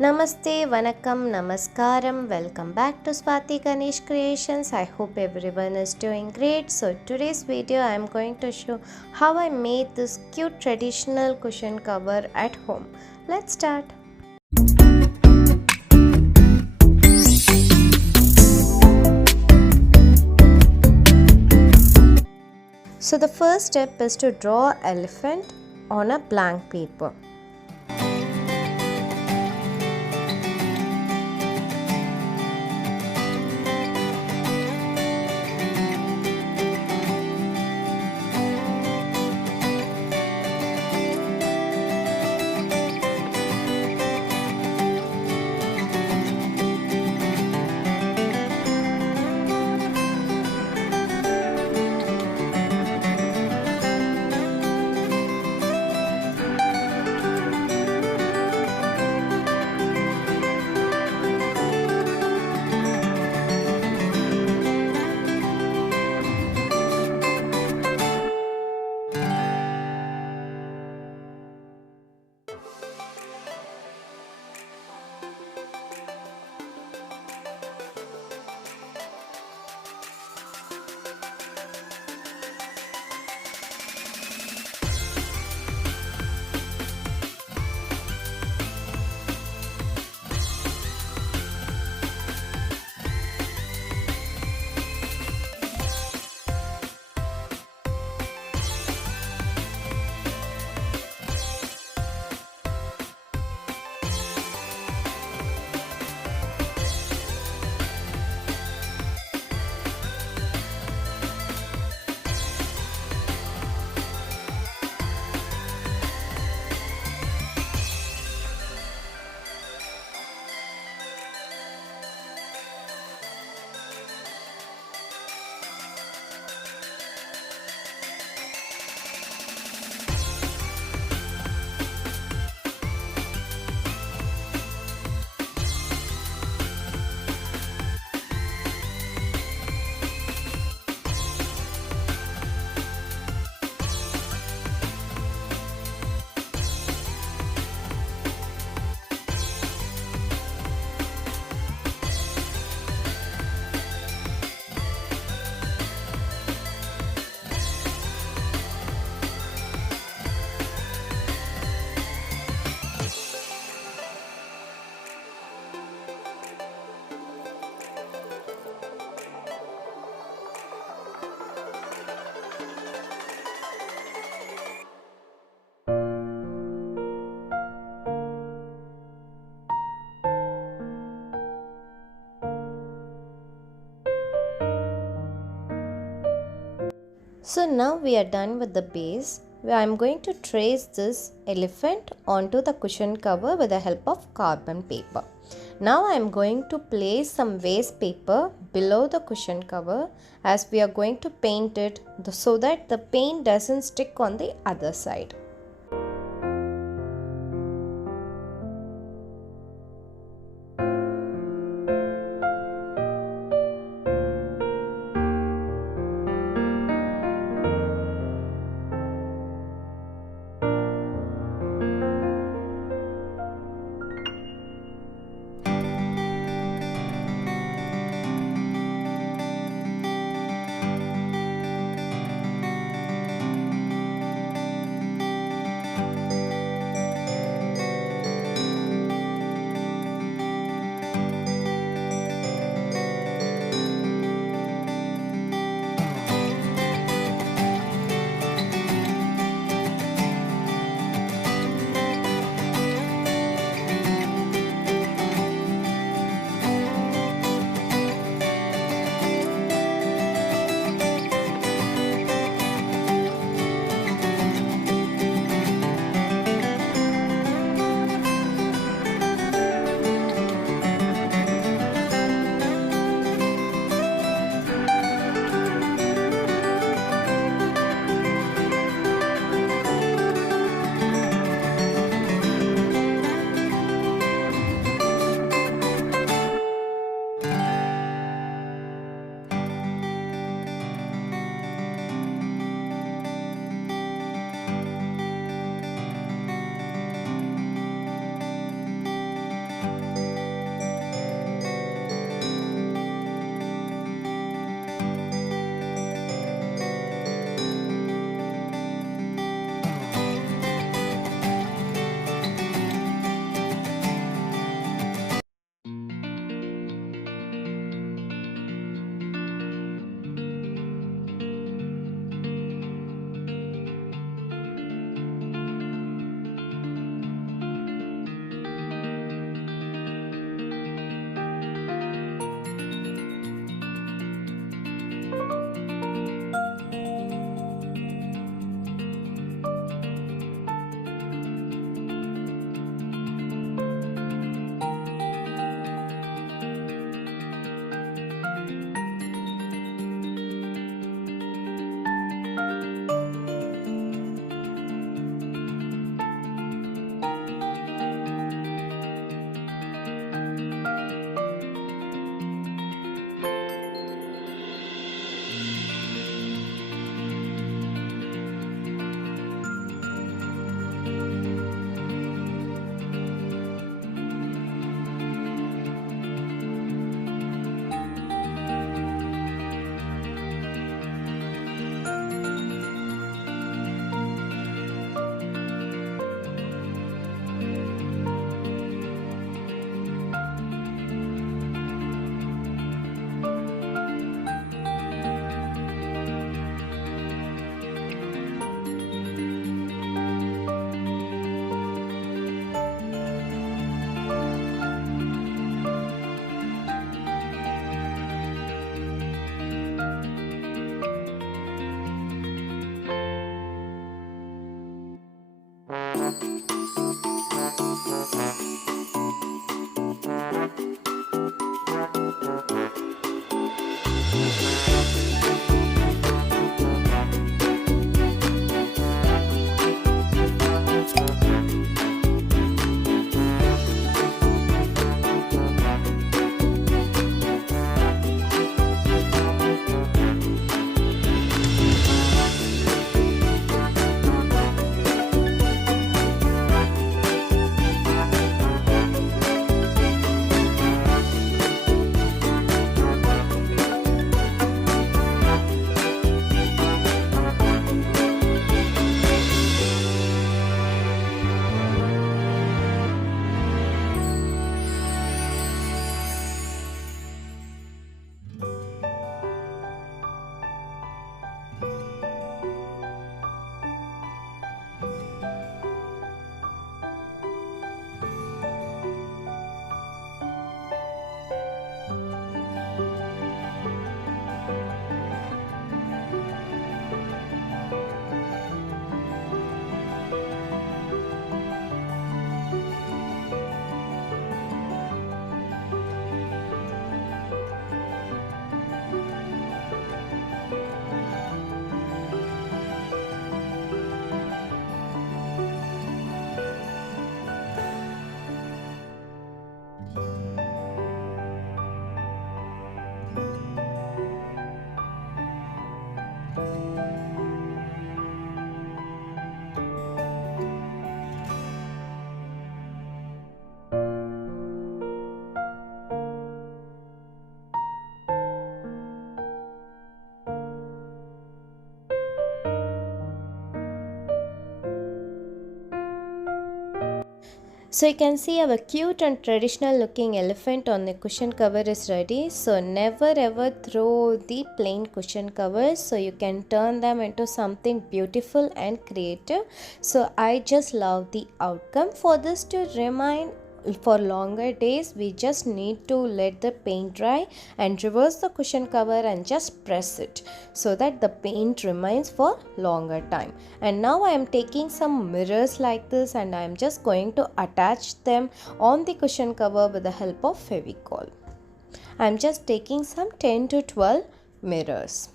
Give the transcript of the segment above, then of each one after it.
Namaste, Vanakkam, Namaskaram. Welcome back to Swati Ganesh Creations. I hope everyone is doing great. So today's video I am going to show how I made this cute traditional cushion cover at home. Let's start. So the first step is to draw elephant on a blank paper. So now we are done with the base. I am going to trace this elephant onto the cushion cover with the help of carbon paper. Now I am going to place some waste paper below the cushion cover as we are going to paint it so that the paint doesn't stick on the other side. So you can see our cute and traditional looking elephant on the cushion cover is ready. So never ever throw the plain cushion covers, so you can turn them into something beautiful and creative. So I just love the outcome. For this to remain for longer days, we just need to let the paint dry and reverse the cushion cover and just press it so that the paint remains for longer time. And now I am taking some mirrors like this and I am just going to attach them on the cushion cover with the help of Fevicol. I am just taking some 10 to 12 mirrors.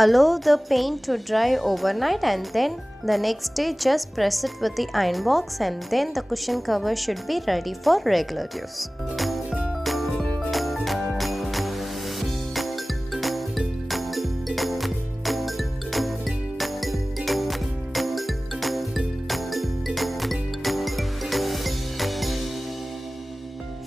Allow the paint to dry overnight and then the next day just press it with the iron box, and then the cushion cover should be ready for regular use.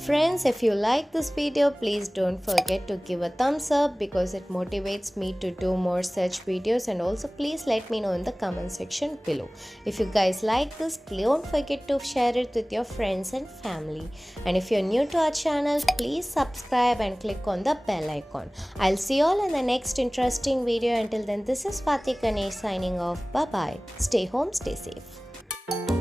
Friends, if you like this video, please don't forget to give a thumbs up because it motivates me to do more such videos, and also please let me know in the comment section below. If you guys like this, don't forget to share it with your friends and family. And if you're new to our channel, please subscribe and click on the bell icon. I'll see you all in the next interesting video. Until then, this is Swati Ganesh signing off. Bye bye. Stay home, stay safe.